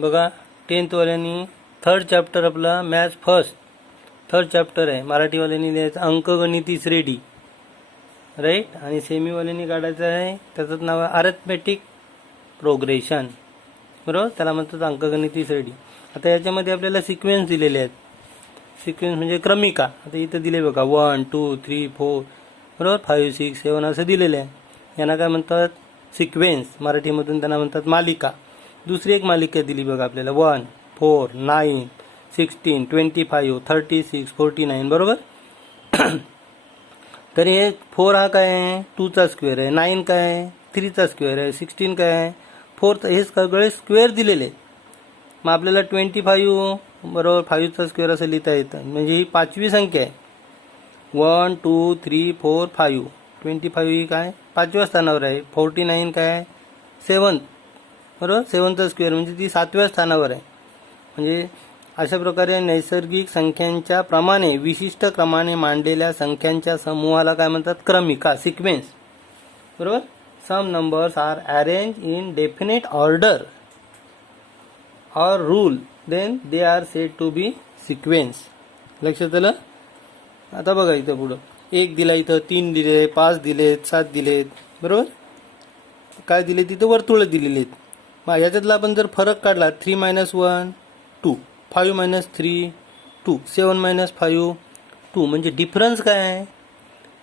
बघा 10th वाल्यांनी third chapter आपला मॅथ्स फर्स्ट थर्ड चॅप्टर आहे. मराठीवाल्यांनी लिहायचं अंकगणिती श्रेणी राईट. आणि सेमीवाल्यांनी काढायचं आहे त्याचं नाव आहे अरिथमेटिक प्रोग्रेशन. बरोबर, त्याला म्हणतात अंकगणिती श्रेणी. आता याच्यामध्ये आपल्याला सिक्वेन्स दिलेले आहेत. सिक्वेन्स म्हणजे क्रमिका. आता इथं दिले बघा 1 2 3 4 बरोबर 5 6 7 असं दिलेलं आहे. यांना काय म्हणतात सिक्वेन्स. मराठीमधून त्यांना म्हणतात मालिका. दुसरी एक मालिका दिली बघा आपल्याला 1 4 9 16 25 36 49 बरोबर. तर हे 4 हा काय आहे 2चा स्क्वेअर आहे, 9 काय आहे 3चा स्क्वेअर आहे, 16 काय आहे 4 हे सगळे स्क्वेअर दिलेले. मग आपल्याला 25 बरोबर 5चा स्क्वेअर असं लिहिता येतं. म्हणजे ही पाचवी संख्या आहे. 1 2 3 4 5 25 ही काय 5व्या स्थानावर आहे. 49 काय आहे 7 बरोबर 7चा स्क्वेअर म्हणजे ती 7व्या स्थानावर आहे. म्हणजे अशा प्रकारे नैसर्गिक संख्यांच्या प्रमाणे विशिष्ट क्रमाने मांडलेल्या संख्यांच्या समूहाला काय म्हणतात क्रमिका सिक्वेन्स. बरोबर. Some numbers are arrange in definite order or rule then they are said to be sequence. लक्षात आलं. आता बघा इथं पुढं 1 दिला, इथं 3 दिले, 5 दिलेत, 7 दिलेत बरोबर. काय दिले तिथं वर्तुळ दिलेले आहेत. मग याच्यातला आपण जर फरक काढला 3 - 1 2 5 - 3 2 7 - 5 2 म्हणजे डिफरन्स काय आहे.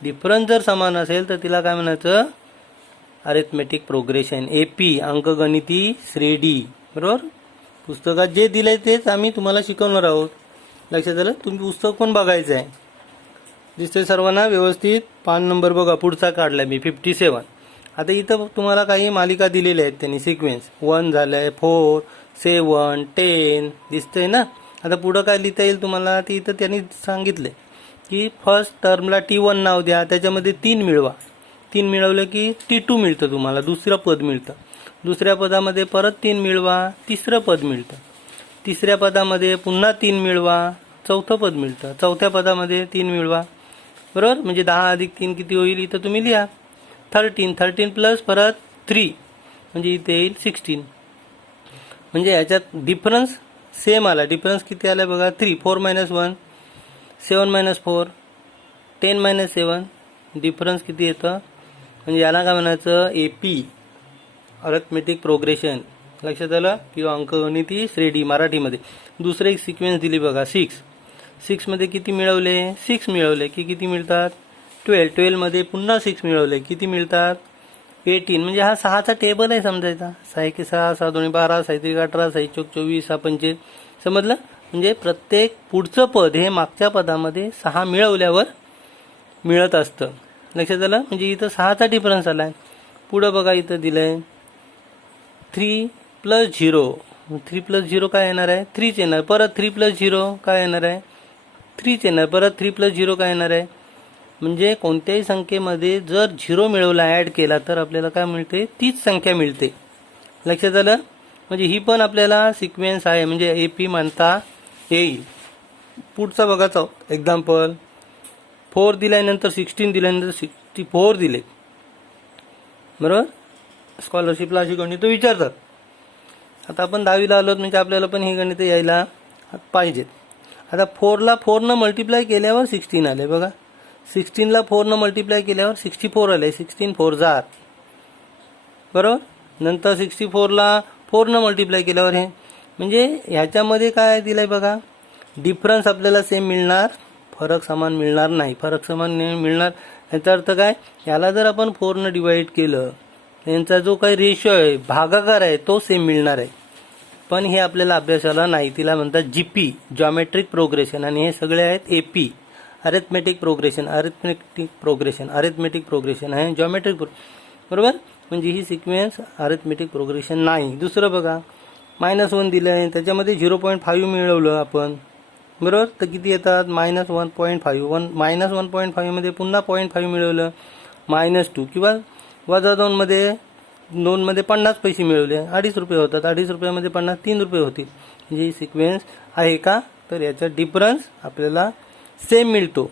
डिफरन्स जर समान असेल तर तिला काय म्हणायचं अरिथमेटिक प्रोग्रेशन AP अंकगणिती श्रेणी. बरोबर. पुस्तकात जे दिलंय तेच आम्ही तुम्हाला शिकवणार आहोत. लक्षात आलं. तुम्ही पुस्तक पण बघायचं आहे. दिसते सर्वांना व्यवस्थित. 5 नंबर बघा पुढचा काढलाय मी 57. आता इथं तुम्हाला काही मालिका दिलेल्या आहेत त्यांनी सिक्वेन्स 1 झालंय 4 7 10 दिसतंय ना. आता पुढं काय लिहिता येईल तुम्हाला ते इथं त्यांनी सांगितलंय की फर्स्ट टर्मला T1 नाव द्या, त्याच्यामध्ये 3 मिळवा. 3 मिळवलं की T2 मिळतं तुम्हाला, दुसरं पद मिळतं. दुसऱ्या पदामध्ये परत 3 मिळवा, तिसरं पद मिळतं. तिसऱ्या पदामध्ये पुन्हा 3 मिळवा, चौथं पद मिळतं. चौथ्या पदामध्ये 3 मिळवा बरोबर. म्हणजे 10 + 3 किती होईल इथं तुम्ही लिहा 13. 13 प्लस परत 3 म्हणजे इथे येईल 16. म्हणजे याच्यात डिफरन्स सेम आला. डिफरन्स किती आला बघा 3 4 - 1 7 - 4 10 - 7 डिफरन्स किती येतं. म्हणजे याला काय म्हणायचं AP अरिथमेटिक प्रोग्रेशन. लक्षात आलं. किंवा अंकगणिती श्रेणी मराठीमध्ये. दुसरं एक सिक्वेन्स दिली बघा 6 मध्ये किती मिळवले 6 मिळवले की किती मिळतात 12 मध्ये पुन्हा 6 मिळवले किती मिळतात 18. म्हणजे हा 6चा टेबल आहे समजायचा. 6 × 6 6 2 12 6 3 18 6 4 24 6 25 समजलं. म्हणजे प्रत्येक पुढचं पद हे मागच्या पदामध्ये 6 मिळवल्यावर मिळत असतं. लक्षात आलं. म्हणजे इथं 6चा डिफरन्स आलाय. पुढं बघा इथं दिलंय 3 + 0 3 + 0 काय येणार आहे 3च येणार. परत 3 + 0 काय येणार आहे 3च येणार. परत 3 + 0 काय येणार आहे. म्हणजे कोणत्याही संख्येमध्ये जर 0 मिळवला ॲड केला तर आपल्याला काय मिळते तीच संख्या मिळते. लक्षात आलं. म्हणजे ही पण आपल्याला सिक्वेन्स आहे. म्हणजे AP म्हणता येईल. पुढचा बघाचा एक्झाम्पल 4 दिल्यानंतर 16 दिल्यानंतर 64 दिले बरोबर. स्कॉलरशिपला अशी गणितं विचारतात. आता आपण 10वीला आलोत म्हणजे आपल्याला पण ही गणितं यायला पाहिजेत. आता 4ला 4 मल्टिप्लाय केल्यावर 16 आले बघा. 16ला 4 मल्टिप्लाय केल्यावर 64 आले. 16 4 जार बरोबर. नंतर 64ला 4 मल्टिप्लाय केल्यावर हे म्हणजे ह्याच्यामध्ये काय दिलंय बघा डिफरन्स आपल्याला सेम मिळणार, फरक समान मिळणार नाही. फरक समान नाही मिळणार याचा अर्थ काय याला जर आपण 4 डिवाइड केलं यांचा जो काही रेशो आहे भागाकार आहे तो सेम मिळणार आहे. पण हे आपल्याला अभ्यासाला नाही. तिला म्हणतात GP जॉमेट्रिक प्रोग्रेशन. आणि हे सगळे आहेत AP arithmetic progression. Arithmetic progression आहे जॉमेट्रिक बरोबर. म्हणजे ही सिक्वेन्स अरिथमेटिक प्रोग्रेशन नाही. दुसरं बघा -1 दिलं आहे त्याच्यामध्ये 0.5 मिळवलं आपण बरोबर. तर किती येतात -1.5 -1.5 मध्ये पुन्हा 0.5 मिळवलं -2 किंवा -2 मध्ये 2 मध्ये 50 पैसे मिळवले 2.5 रुपये होतात. 2.5 रुपयामध्ये 50 3 रुपये होतील. म्हणजे ही सिक्वेन्स आहे का तर याचा डिफरन्स आपल्याला सेम मिळतो.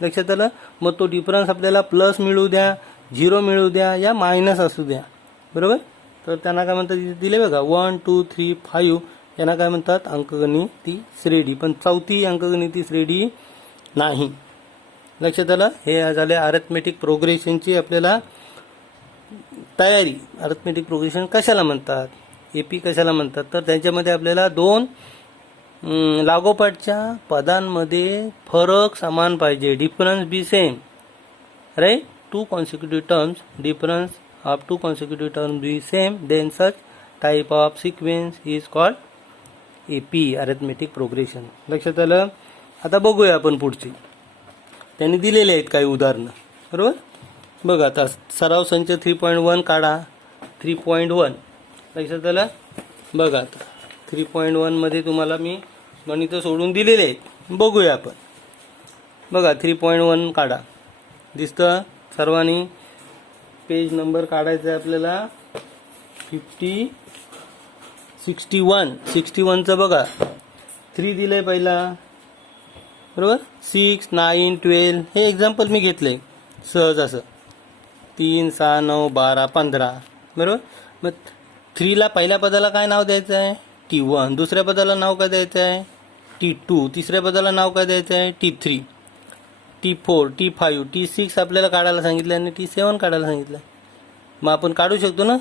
लक्षात आलं. मग तो डिफरन्स आपल्याला प्लस मिळू द्या 0 मिळू द्या या मायनस असू द्या बरोबर. तर त्यांना काय म्हणतात दिले बघा 1 2 3 5 यांना काय म्हणतात, अंकगणिती श्रेणी. पण चौथी अंकगणिती श्रेणी नाही. लक्षात आलं. हे झाले अरिथमेटिक प्रोग्रेशनची आपल्याला तयारी. अरिथमेटिक प्रोग्रेशन कशाला म्हणतात, एपी कशाला म्हणतात, तर त्यांच्यामध्ये आपल्याला दोन लागोपाठच्या पदांमध्ये फरक समान पाहिजे, difference be same, right. Two consecutive terms, difference of two consecutive terms be same, then such type of sequence is called AP, arithmetic progression. लक्षात आलं. आता बघूया आपण पुढची. त्यांनी दिलेले आहेत काही उदाहरणं, बरोबर. बघा आता सराव संच 3.1 काढा. 3.1 लक्षात आलं. बघा आता 3.1 मध्ये तुम्हाला मी गणितं सोडून दिलेले आहेत. बघूया आपण. बघा 3.1 काढा. दिसतं सर्वांनी. पेज नंबर काढायचा आहे आपल्याला 61चं. बघा 3 दिलंय पहिला, बरोबर. 6, 9, 12 हे एक्झाम्पल मी घेतले सहज असं. 3, 6, 9, 12, 15, बरोबर. मग 3ला पहिल्या पदाला काय नाव द्यायचं आहे, T1. दुसऱ्या पदाला नाव काय द्यायचं आहे, T2. तिसऱ्या पदाला नाव काय द्यायचं आहे, T3, T4, T5, T6 आपल्याला काढायला सांगितलं आणि T7 काढायला सांगितलं. मग आपण काढू शकतो ना,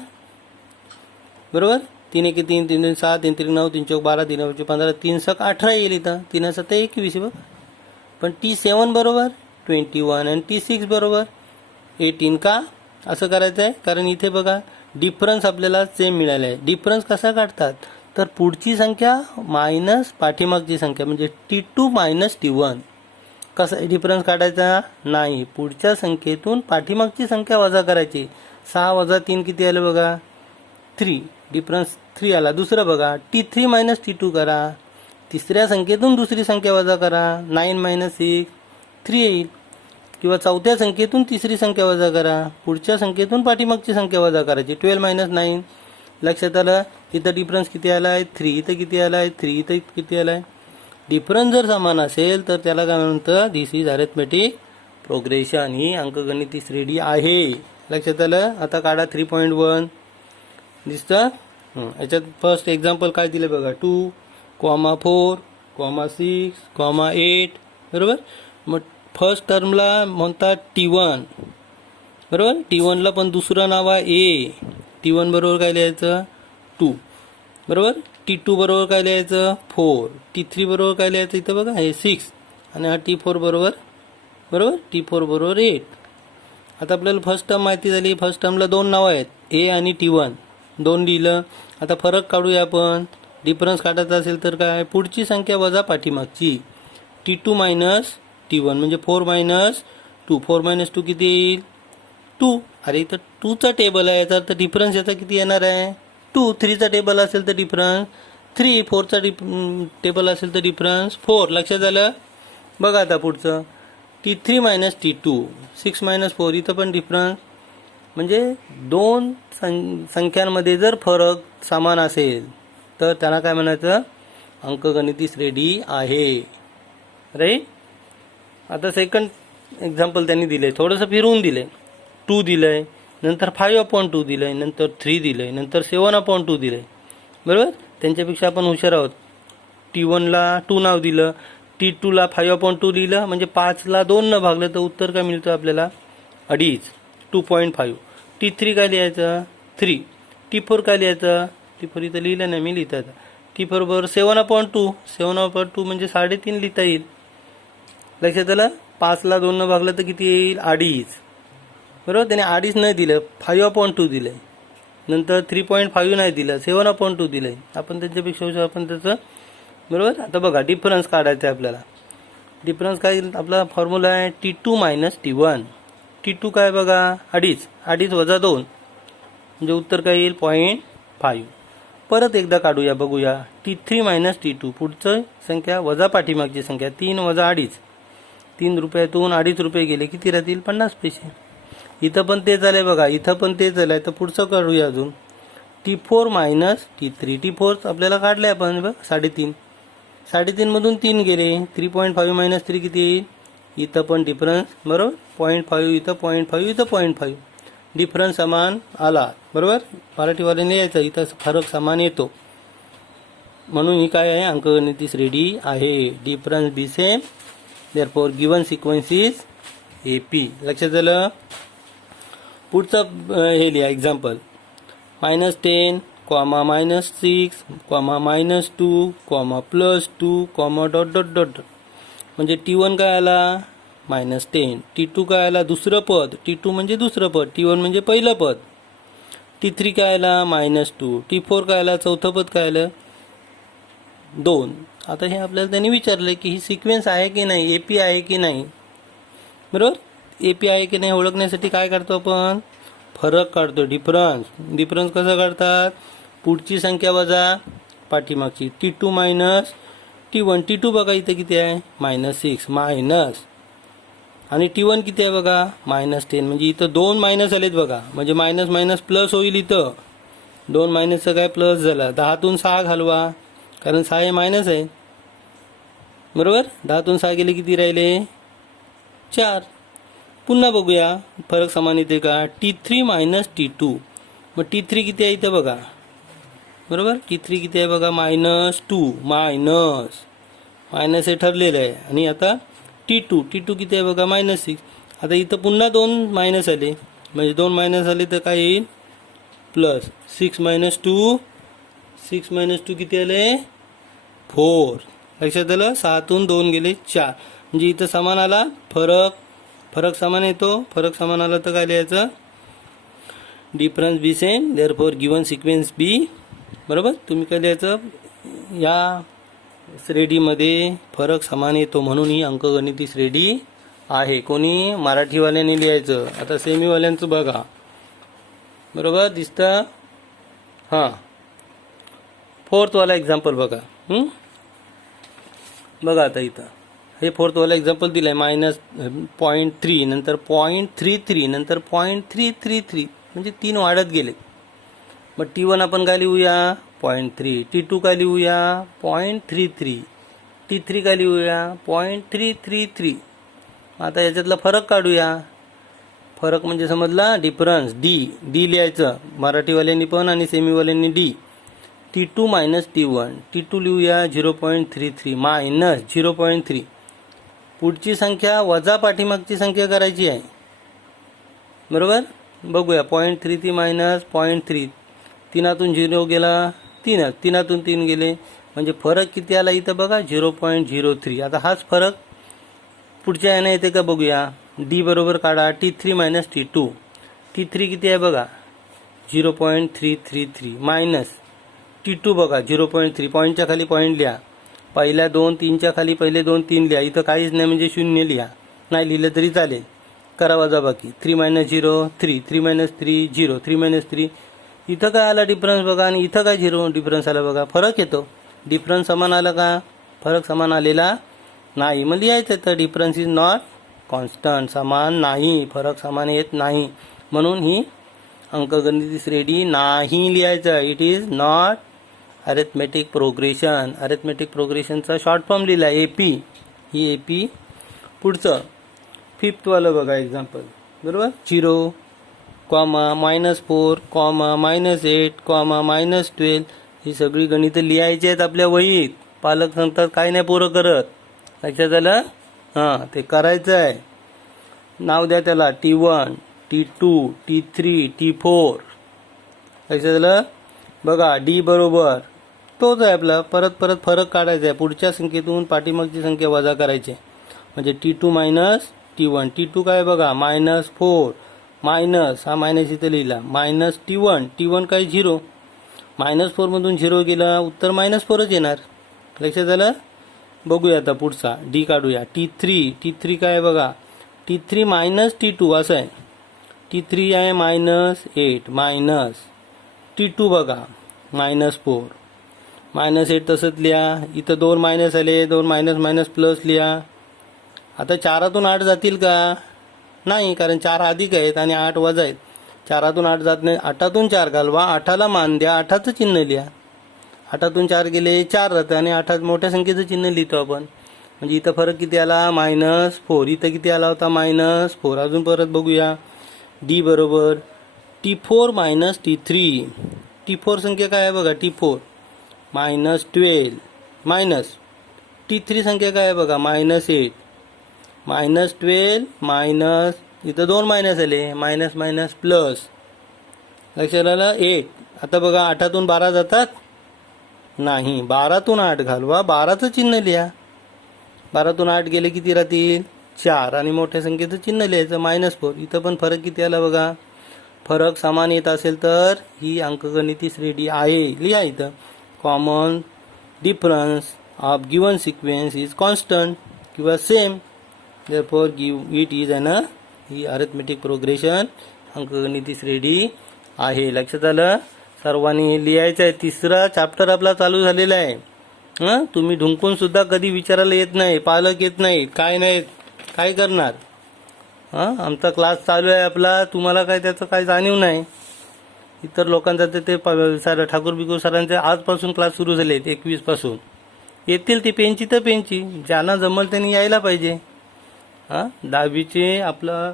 बरोबर. 3 1 3, 3 3 6, 3 3 9, 3 4 12, 3 5 15, 3 6 18 येईल इथं. 3 7 21 बघ. पण T7 बरोबर 21 आणि T6 बरोबर 18. का असं करायचं आहे, कारण इथे बघा डिफरन्स आपल्याला सेम मिळाला आहे. डिफरन्स कसा काढतात, तर पुढची संख्या मायनस पाठीमागची संख्या, म्हणजे T2 मायनस T1. कसा डिफरन्स काढायचा नाही, पुढच्या संख्येतून पाठीमागची संख्या वजा करायची. 6 वजा 3 किती आलं बघा, 3. डिफरन्स 3 आला. दुसरं बघा T3 मायनस T2 करा. तिसऱ्या संख्येतून दुसरी संख्या वजा करा. 9 मायनस 6 3 येईल. किंवा चौथ्या संख्येतून तिसरी संख्या वजा करा. पुढच्या संख्येतून पाठीमागची संख्या वजा करायची. 12 मायनस 9. लक्षात आलं. इथं डिफरन्स किती आला आहे, 3. इथं किती आला आहे, 3. इथं किती आला आहे. डिफरन्स जर समान असेल तर त्याला काय म्हणतं, दिस इज अरिथमेटिक प्रोग्रेशन. ही अंकगणिती श्रेणी आहे. लक्षात आलं. आता काढा 3.1. दिसतं. याच्यात फर्स्ट एक्झाम्पल काय दिलं बघा, 2, 4, 6, 8, बरोबर. मग फर्स्ट टर्मला म्हणतात T1, बरोबर. T1ला पण दुसरं नाव आहे A. T1 बरोबर काय लिहायचं, 2, बरोबर. T2 बरोबर काय लिहायचं, 4. T3 बरोबर काय लिहायचं, इथं बघा हे 6. आणि हा T4 बरोबर, बरोबर. T4 बरोबर 8. आता आपल्याला फर्स्ट टर्म माहिती झाली. फर्स्ट टर्मला दोन नावं आहेत, A आणि T1. 2 लिहिलं. आता फरक काढूया आपण. डिफरन्स काढायचा असेल तर काय, पुढची संख्या वजा पाठीमागची. T2 मायनस T1 म्हणजे 4 मायनस 2. 4 मायनस 2 किती येईल, 2. अरे इथं 2चा टेबल आहे, याचा अर्थ डिफरन्स याचा किती येणार आहे, 2. 3चा टेबल असेल तर डिफरन्स 3. 4चा टेबल असेल तर डिफरन्स 4. लक्षात आलं. बघा आता पुढचं T3 मायनस T2. 6 मायनस 4. इथं पण डिफरन्स. म्हणजे दोन संख्यांमध्ये जर फरक समान असेल तर त्यांना काय म्हणायचं, अंकगणिती श्रेणी आहे, राईट. आता सेकंड एक्झाम्पल त्यांनी दिले, थोडंसं फिरवून दिले. 2 दिलंय, नंतर 5/2 दिलंय, नंतर 3 दिलंय, नंतर 7/2 दिलंय, बरोबर. त्यांच्यापेक्षा आपण हुशार आहोत. T1ला 2 नाव दिलं, T2ला 5/2 लिहिलं, म्हणजे 5ला 2 न भागलं तर उत्तर काय मिळतं आपल्याला, 2.5, 2.5. T3 काय लिहायचं, 3. T4 काय लिहायचं, T4 इथं लिहिलं नाही मी, लिहिता येतं. T4 बरोबर 7/2. 7/2 म्हणजे 3.5 लिहिता येईल. लक्षात आलं. 5ला 2 न भागलं तर किती येईल, 2.5, बरोबर. त्याने 2.5 नाही दिलं, 5/2 दिलं. नंतर 3.5 नाही दिलं, 7/2 दिलं. आपण त्यांच्यापेक्षा हुशार, आपण त्याचं, बरोबर. आता बघा डिफरन्स काढायचं आहे आपल्याला. डिफरन्स काय, आपला फॉर्म्युला आहे T2 मायनस T1. T2 काय बघा, 2.5. 2.5 वजा 2 म्हणजे उत्तर काय येईल, 0.5. परत एकदा काढूया, बघूया. T3 minus T2. पुढचं संख्या वजा पाठीमागची संख्या. 3 वजा 2.5. 3 रुपयातून 2.5 रुपये गेले, किती राहतील, 50 पैसे. इथं पण तेच आलंय बघा, इथं पण तेच आलंय. तर पुढचं काढूया अजून. T4 minus T3. T4 आपल्याला काढले आपण बघ, 3.5. 3.5 मधून 3 गेले, 3.5 मायनस 3 किती येईल. इथं पण डिफरन्स, बरोबर. 0.5 इथं, 0.5 इथं, 0.5. डिफरन्स समान आला, बरोबर. मराठीवाल्याने यायचं, इथं फरक समान येतो. म्हणून ही काय आहे, अंकगणिती श्रेणी आहे. Difference be same, therefore given sequence is AP. लक्षात आलं. पुढचं हे लिहा एक्झाम्पल. -10, -6, -2, +2, dot dot dot. म्हणजे T1 काय आला -10, T2 काय आला दुसरं पद, T2 म्हणजे दुसरं पद, T1 म्हणजे पहिलं पद, T3 काय आला -2, T4 काय आला चौथं पद काय आलं 2. आता हे आपल्याला त्यांनी विचारलं की ही सिक्वेन्स आहे की नाही, AP आहे की नाही. बरोबर. AP आहे की नाही ओळखण्यासाठी काय करतो आपण, फरक काढतो. डिफरन्स कसा काढतात, पुढची संख्या वजा पाठीमागची. T2 minus T1. T2 बघा इथे किती आहे -6 मायनस, आणि T1 किती आहे बघा -10. म्हणजे इथं 2 मायनस आलेत बघा, म्हणजे मायनस मायनस प्लस होईल. इथं 2 मायनसचं काय प्लस झाला. 10तून 6 घालवा, कारण 6 हे मायनस आहे. बरोबर. 10तून 6 गेले किती राहिले 4. पुन्हा बघूया फरक समान येते का. T3 minus T2. मग T3 किती आहे इथं बघा. बरोबर. T3 किती आहे बघा -2 मायनस हे ठरलेलं आहे. आणि आता T2 किती आहे बघा -6. आता इथं पुन्हा 2 मायनस आले, म्हणजे 2 मायनस आले तर काय येईल प्लस. 6 मायनस 2 किती आले 4. लक्षात आलं. 6तून 2 गेले 4. म्हणजे इथं समान आला. फरक समान येतो. फरक समान आला तर काय लिहायचं, difference be same, therefore given sequence be. बरोबर. तुम्ही काय लिहायचं, या श्रेणीमध्ये फरक समान येतो म्हणून ही अंकगणिती श्रेणी आहे. कोणी मराठीवाल्याने लिहायचं. आता सेमीवाल्यांचं बघा. बरोबर दिसतं. हां, 4th वाला एक्झाम्पल बघा. बघा आता इथं हे 4th वाला एक्झाम्पल दिलं आहे. -0.3 नंतर 0.33 नंतर 0.333, म्हणजे 3 वाढत गेले. मग T1 आपण काय लिहूया 0.3, T2 काय लिहूया 0.33, T3 काय लिहूया 0.333. आता याच्यातला फरक काढूया. फरक म्हणजे समजला डिफरन्स. डी लिहायचं मराठीवाल्यांनी पण आणि सेमीवाल्यांनी D. T2 minus T1, T2 लिहूया 0.33 मायनस 0.3. पुढची संख्या वजा पाठीमागची संख्या करायची आहे. बरोबर. बघूया 0.33 मायनस 0.3. 3तून 0 गेला 3तून 3 गेले, म्हणजे फरक किती आला इथं बघा 0.03. आता हाच फरक पुढच्या याने येते का बघूया. डी बरोबर काढा. T3 minus T2. T3 किती आहे बघा 0.333 मायनस T2 बघा 0.3. पॉईंटच्या खाली पॉईंट लिहा. पहिल्या 2 3च्या खाली पहिले 2 3 लिहा. इथं काहीच नाही म्हणजे 0 लिहा. नाही लिहिलं तरी चालेल. करा वजाबाकी. 3 मायनस 0 3, 3 मायनस 3 0, 3 मायनस 3. इथं काय आला डिफरन्स बघा, आणि इथं काय 0 डिफरन्स आला बघा. फरक येतो. डिफरन्स समान आला का, फरक समान आलेला नाही. मग लिहायचं तर डिफरन्स इज नॉट कॉन्स्टंट. समान नाही, फरक समान येत नाही. म्हणून ही अंकगणिती श्रेणी नाही लिहायचं. It is not arithmetic progression. Arithmetic प्रोग्रेशनचा शॉर्ट फॉर्म लिहिला AP. ही AP. पुढचं 5th वालं बघा एक्झाम्पल. बरोबर. 0, -4, -8, -12. ही सगळी गणितं लिहायची आहेत आपल्या वहीत. पालक सांगतात काय नाही पोरं करत. लक्षात आलं. हां, ते करायचं आहे. नाव द्या त्याला T1, T2, T3, T4. लक्षात आलं. बघा D बरोबर तोच आहे आपला. परत फरक काढायचा आहे. पुढच्या संख्येतून पाठीमागची संख्या वजा करायची. म्हणजे T2 मायनस T1. T2 काय बघा -4 मायनस, हा मायनस इथे लिहिला, मायनस T1 काय 0. -4 मधून 0 गेला, उत्तर -4च येणार. लक्षात आलं. बघूया आता पुढचा D काढूया. T3 काय बघा T3 मायनस T2 असं आहे. T3 आहे -8 मायनस T2 बघा -4. -8 तसंच लिहा. इथं 2 मायनस आले, 2 मायनस प्लस लिहा. आता 4तून 8 जातील का, नाही, कारण 4 अधिक आहेत आणि 8 वजा आहेत. 4तून 8 जात नाही. 8तून 4 घालवा. 8ला मान द्या. 8चं चिन्ह लिहा. 8तून 4 गेले 4 राहतं, आणि 8 मोठ्या संख्येचं चिन्ह लिहितो आपण. म्हणजे इथं फरक किती आला -4. इथं किती आला होता -4. अजून परत बघूया. D बरोबर T4 मायनस T3. T4 संख्या काय आहे बघा T4. -12 मायनस T3 संख्या काय आहे बघा -8 -12 मायनस इथं 2 मायनस आले मायनस मायनस प्लस लक्षात आलं 8. आता बघा 8तून 12 जातात नाही 12तून 8 घालवा 12चं चिन्ह लिहा 12तून 8 गेले किती राहतील 4 आणि मोठ्या संख्येचं चिन्ह लिहायचं -4. इथं पण फरक किती आला बघा फरक समान येत असेल तर ही अंकगणिती श्रेणी आहे लिहा इथं common difference of given sequence is constant किंवा same therefore give it is an ही अरिथमेटिक प्रोग्रेशन अंकगणिती श्रेणी आहे. लक्षात आलं सर्वांनी लिहायचं आहे. तिसरा चॅप्टर आपला चालू झालेला आहे. तुम्ही ढुंकून सुद्धा कधी विचारायला येत नाही पालक येत नाहीत काय नाहीत काय करणार आमचा क्लास चालू आहे आपला तुम्हाला काय त्याचं काय जाणीव नाही. इतर लोकांचा ते सर ठाकूर बिकूर सरांचे आजपासून क्लास सुरू झाले आहेत 21 पासून येतील ती पेनची तर पेनची ज्यांना जमल त्यांनी यायला पाहिजे. 10वीचे आपला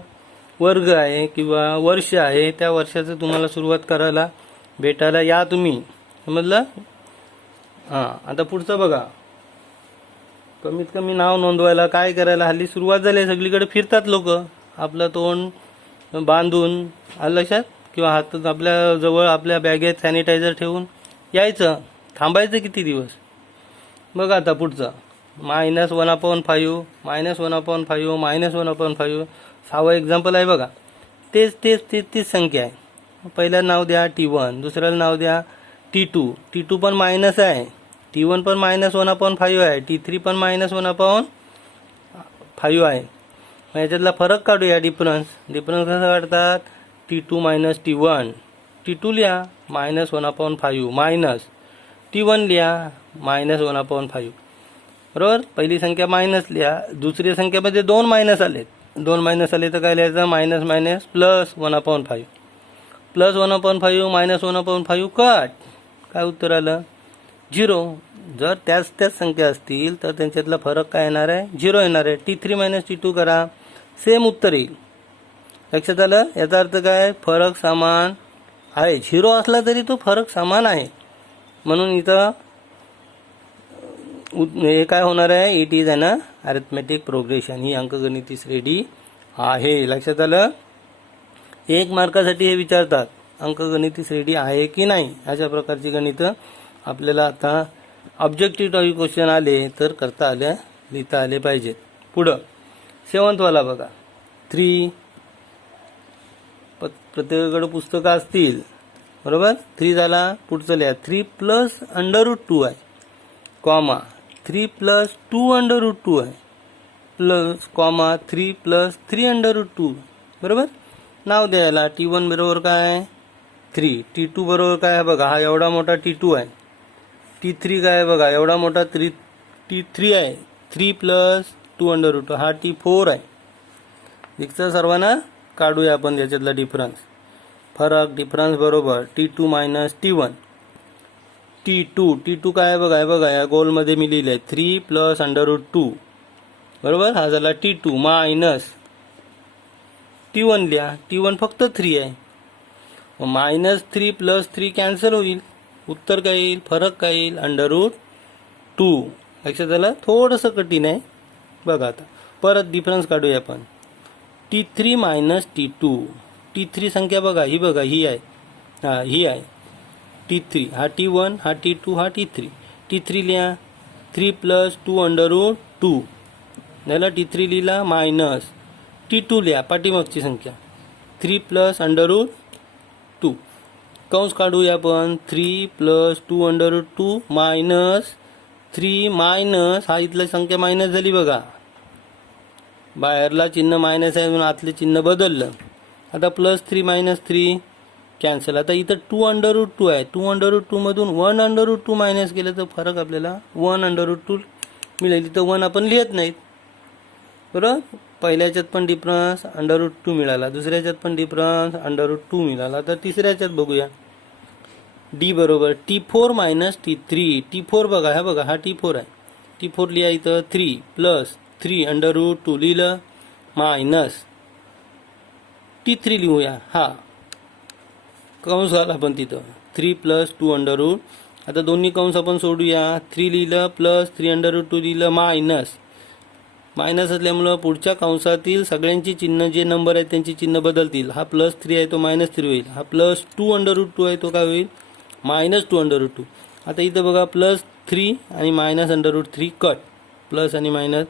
वर्ग आहे किंवा वर्ष आहे त्या वर्षाचं तुम्हाला सुरुवात करायला भेटायला या तुम्ही समजलं. आता पुढचं बघा कमीत कमी नाव नोंदवायला काय करायला हल्ली सुरुवात झाली सगळीकडे फिरतात लोक आपलं तोंड बांधून आलं लक्षात किंवा हातात आपल्या जवळ आपल्या बॅगेत सॅनिटायझर ठेवून यायचं थांबायचं किती दिवस. बघा आता पुढचं -1/5 -1/5 -1/5 6वं एक्झाम्पल आहे बघा तेच संख्या आहे. पहिलं नाव द्या T1 दुसऱ्याला नाव द्या T2 पण मायनस आहे T1 पण -1/5 आहे T3 पण -1/5 आहे. मग याच्यातला फरक काढूया डिफरन्स कसा काढतात T2 - T1 T2 लिहा -1/5 मायनस T1 लिहा -1/5 बरोबर. पहिली संख्या मायनस लिहा दुसरी संख्येमध्ये 2 मायनस आले तर काय लिहायचं minus minus plus 1/5 plus 1/5 minus 1/5 cut काय उत्तर आलं 0. जर त्याच संख्या असतील तर त्यांच्यातला फरक काय येणार आहे 0 येणार आहे. T3 - T2 करा सेम उत्तर येईल. लक्षात आलं याचा अर्थ काय फरक समान आहे 0 असला तरी तो फरक समान आहे म्हणून इथं हे काय होणार आहे it is an arithmetic progression ही अंकगणिती श्रेणी आहे. लक्षात आलं 1 मार्कासाठी हे विचारतात अंकगणिती श्रेणी आहे की नाही. अशा प्रकारची गणितं आपल्याला आता ऑब्जेक्टिव्ह टाईप क्वेश्चन आले तर करता आले लिहिता आले पाहिजेत. पुढं 7th वाला बघा 3 प्रत्येकाकडे पुस्तकं असतील बरोबर 3 झाला पुढचं लिहा 3 + √2 आहे कॉमा 3 + 2√2 आहे प्लस कॉमा 3 + 3√2 बरोबर. नाव द्यायला T1 बरोबर काय 3 T2 बरोबर काय आहे बघा हा एवढा मोठा T2 आहे T3 काय आहे बघा एवढा मोठा T3 आहे 3 + 2√2 हा T4 आहे. दिसतं सर्वांना काढूया आपण याच्यातला डिफरन्स बरोबर T2 - T1 T2 काय आहे बघा या गोलमध्ये मी लिहिलंय 3 + √2 बरोबर. हा झाला T2 मायनस T1 लिहा T1 फक्त 3 आहे -3 + 3 कॅन्सल होईल उत्तर काय येईल फरक काय येईल √2. लक्षात आलं थोडंसं कठीण आहे बघा. आता परत डिफरन्स काढूया आपण T3 - T2 T3 संख्या बघा ही आहे ही आहे T3 हा T1 हा T2 हा T3 लिहा 3 + 2√2 झाला T3 लिहिला मायनस T2 लिहा पाठीमागची संख्या 3 + √2 कंस काढूया आपण 3 + 2√2 मायनस 3 मायनस हा इथली संख्या मायनस झाली बघा बाहेरला चिन्ह मायनस आहे म्हणून आतले चिन्ह बदललं. आता +3 - 3 कॅन्सल. आता इथं 2√2 आहे 2√2 मधून 1√2 मायनस केलं तर फरक आपल्याला 1√2 मिळेल. इथं 1 आपण लिहित नाहीत बरोबर. पहिल्याच्यात पण डिफरन्स √2 मिळाला दुसऱ्याच्यात पण डिफरन्स √2 मिळाला. तर तिसऱ्याच्यात बघूया D बरोबर T4 - T3 T4 बघा हा T4 आहे T4 लिहा इथं 3 + 3√2 लिहिलं मायनस T3 लिहूया हा कंस झाला पण तिथं 3 + 2√2 आता दोन्ही कंस आपण सोडूया. 3 लिहिलं प्लस 3√2 लिहिलं मायनस असल्यामुळं पुढच्या कंसातील सगळ्यांची चिन्ह जे नंबर आहेत त्यांची चिन्ह बदलतील. हा +3 आहे तो -3 होईल. हा +2√2 आहे तो काय होईल -2√2. आता इथं बघा +3 आणि -√3 कट, प्लस आणि मायनस.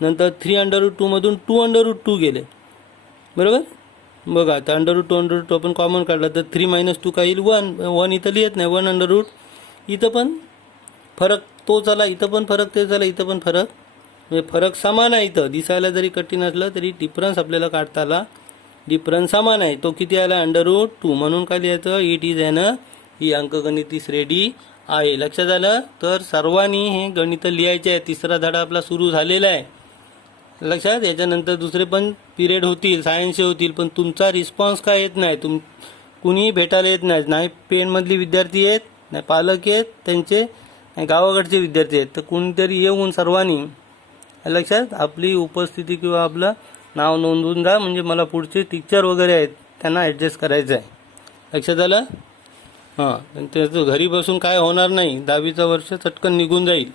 नंतर 3√2 मधून 2√2 गेले बरोबर. बघा आता √2 आपण कॉमन काढला तर 3 - 2 काय येईल 1 इथं लिहित नाही 1 इथं पण फरक तोच आला, इथं पण फरक तेच आला, इथं पण फरक म्हणजे फरक समान आहे. इथं दिसायला जरी कठीण असलं तरी डिफरन्स आपल्याला काढता आला. डिफरन्स समान आहे. तो किती आला √2. म्हणून काय लिहायचं इट इज एन ही अंकगणिती श्रेणी आहे. लक्षात आलं. तर सर्वांनी हे गणित लिहायचे आहे. तिसरा धडा आपला सुरू झालेला आहे लक्षात. याच्यानंतर दुसरे पण पिरियड होतील सायन्सचे होतील, पण तुमचा रिस्पॉन्स काय येत नाही. कुणीही भेटायला येत नाही. नाही पेणमधली विद्यार्थी आहेत, नाही पालक आहेत त्यांचे, नाही गावाकडचे विद्यार्थी आहेत. तर कोणीतरी येऊन सर्वांनी लक्षात आपली उपस्थिती किंवा आपलं नाव नोंदवून जा. म्हणजे मला पुढचे टीचर वगैरे आहेत त्यांना ॲडजस्ट करायचं आहे. लक्षात आलं. हां, त्याचं घरी बसून काय होणार नाही. 10वीचं वर्ष चटकन निघून जाईल.